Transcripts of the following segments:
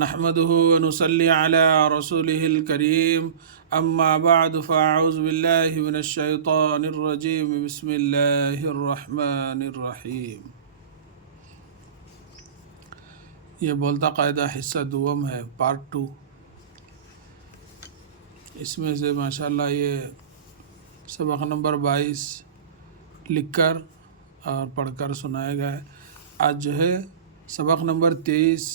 نحمده ونصلي على رسوله الكريم أما بعد فأعوذ بالله من الشيطان الرجيم بسم الله الرحمن الرحيم. یہ بولتا قاعدہ حصہ دوم ہے، پارٹ 2. اس میں سے ماشاءاللہ یہ سبق نمبر 22 لکھ کر اور پڑھ کر سنایا گیا ہے. آج جو ہے سبق نمبر 23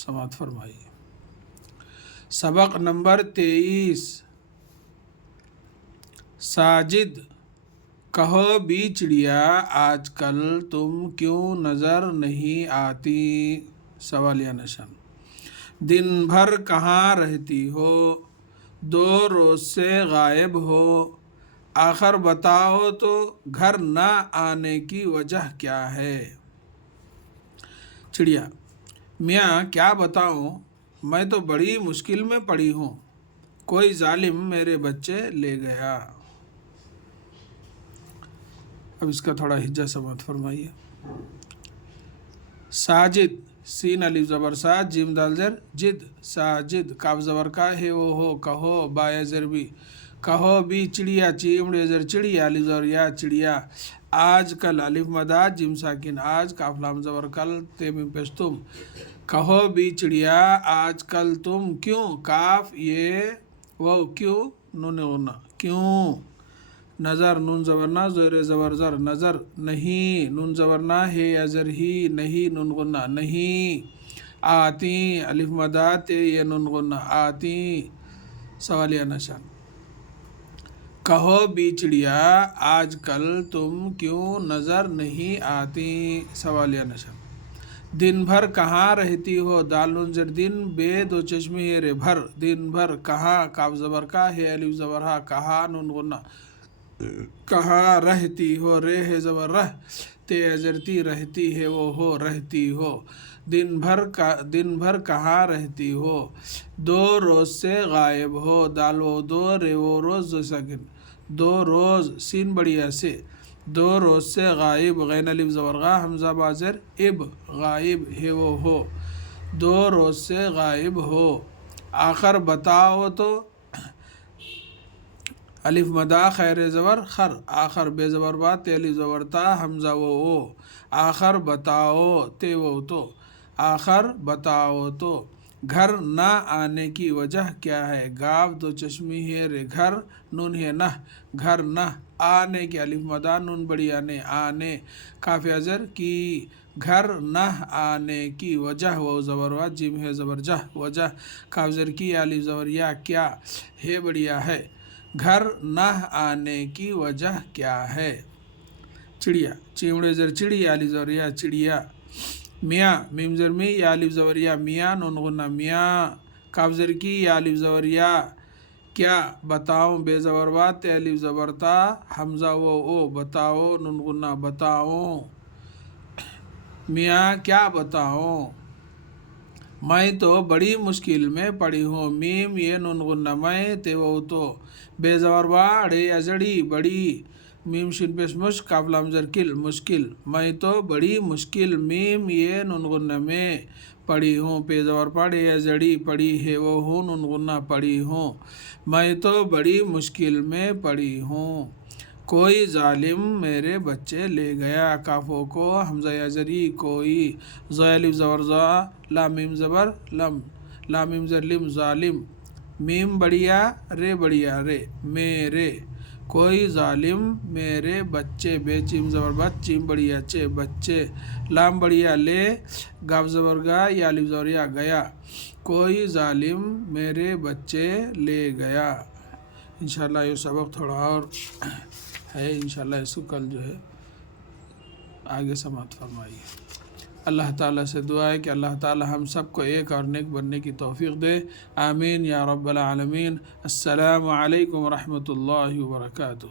سماعت فرمائیے. سبق نمبر 23. ساجد، کہو بھی چڑیا آج کل تم کیوں نظر نہیں آتی؟ سوالیہ نشان. دن بھر کہاں رہتی ہو؟ 2 روز سے غائب ہو. آخر بتاؤ تو گھر نہ آنے کی وجہ کیا ہے؟ چڑیا: میاں کیا بتاؤں، میں تو بڑی مشکل میں پڑی ہوں. کوئی ظالم میرے بچے لے گیا. اب اس کا تھوڑا ہجا سماعت فرمائیے. ساجد، سین الف زبر سا جیم دال زر جد. ساجد، کاف زبر کا ہے وہ ہو کہو، با زر بھی کہو بھی چڑیا چیمڑے زر چڑی الف زبر یا چڑیا. آج کل الف مدا جیم ساکن آج کاف لام زبر کل تے میم پیش تم. کہو بھی چڑیا آج کل تم کیوں، کاف یہ وہ کیوں نون غنہ کیوں. نظر نون زبرنا زیر زبر زر نظر. نہیں نون زبرنا ہے یا زر ہی نہیں نون غنہ نہیں. آتی الف مدا تے یا نون غنہ آتی. سوالیہ نشان. کہو بھی چڑیا آج کل تم کیوں نظر نہیں آتی؟ سوالیہ نشان. دن بھر کہاں رہتی ہو؟ دال نون زر دن بے 2 چشمے رے بھر. دن بھر کہاں کاف زبر کا ہے الف زبر ہا کہا نون غنہ کہاں رہتی ہو. رے ہے زبر رہ تے زرتی رہتی ہے وہ ہو رہتی ہو. دن بھر کہاں رہتی ہو. 2 روز سے غائب ہو. دال و 2 رے وہ روز دو ساکن 2 روز سین بڑیا سے. 2 روز سے غائب غین الف زبر غا حمزہ بازر اب غائب ہے وہ ہو. 2 روز سے غائب ہو. آخر بتاؤ تو الف مدا خیر زبر خر آخر بے زبر با تے الف زبر تا حمزہ وہ او. آخر بتاؤ تے وہ تو. آخر بتاؤ تو. گھر نہ آنے کی وجہ کیا ہے؟ گاف 2 چشمی ہے رے گھر نون ہے نہ گھر نہ. آنے کی الف مدا نون بڑی آنے آنے کاف ازر کی. گھر نہ آنے کی وجہ وہ زبر وا جیم ہے زبر جہ وجہ کاف زر کی الف زبر یا کیا ہے بڑیا ہے. گھر نہ آنے کی وجہ کیا ہے؟ چڑیا چیمڑے زر چڑی الف زبر یا چڑیا. میاں میم زر می یا الف زبر یا میاں نون غنہ میاں کاف زر کی یا الف زبر یا. کیا بتاؤں بے زبر با تے الف زبر تا حمزہ وہ او بتاؤ نون غنہ بتاؤں. میاں کیا بتاؤں، میں تو بڑی مشکل میں پڑی ہوں. میم یہ نون غنہ میں تے وہ تو بے زبر با اڑے ازڑی بڑی. میم شین پیش مش کاف لام زر کل مشکل. میں تو بڑی مشکل میم یہ نون غنہ میں پڑی ہوں. پے زبر پڑے ازڑی پڑی ہے وہ ہوں نون غنہ پڑی ہوں. میں تو بڑی مشکل میں پڑی ہوں. کوئی ظالم میرے بچے لے گیا. کافوں کو حمزہ ازری کوئی. ز الف زبر زا لام میم زبر لم لام میم زر لم ظالم. میم بڑیا رے بڑیا رے میرے. کوئی ظالم میرے بچے بے چیم زبر بچ چیم بڑیا چے بچے. لام بڑیا لے گاف زبر گا یا الف زبر یا گیا. کوئی ظالم میرے بچے لے گیا. انشاءاللہ یہ سبق تھوڑا اور ہے، انشاءاللہ اس کو کل جو ہے آگے سماعت فرمائیے. اللہ تعالیٰ سے دعا ہے کہ اللہ تعالیٰ ہم سب کو ایک اور نیک بننے کی توفیق دے. آمین یا رب العالمین. السلام علیکم ورحمۃ اللہ وبرکاتہ.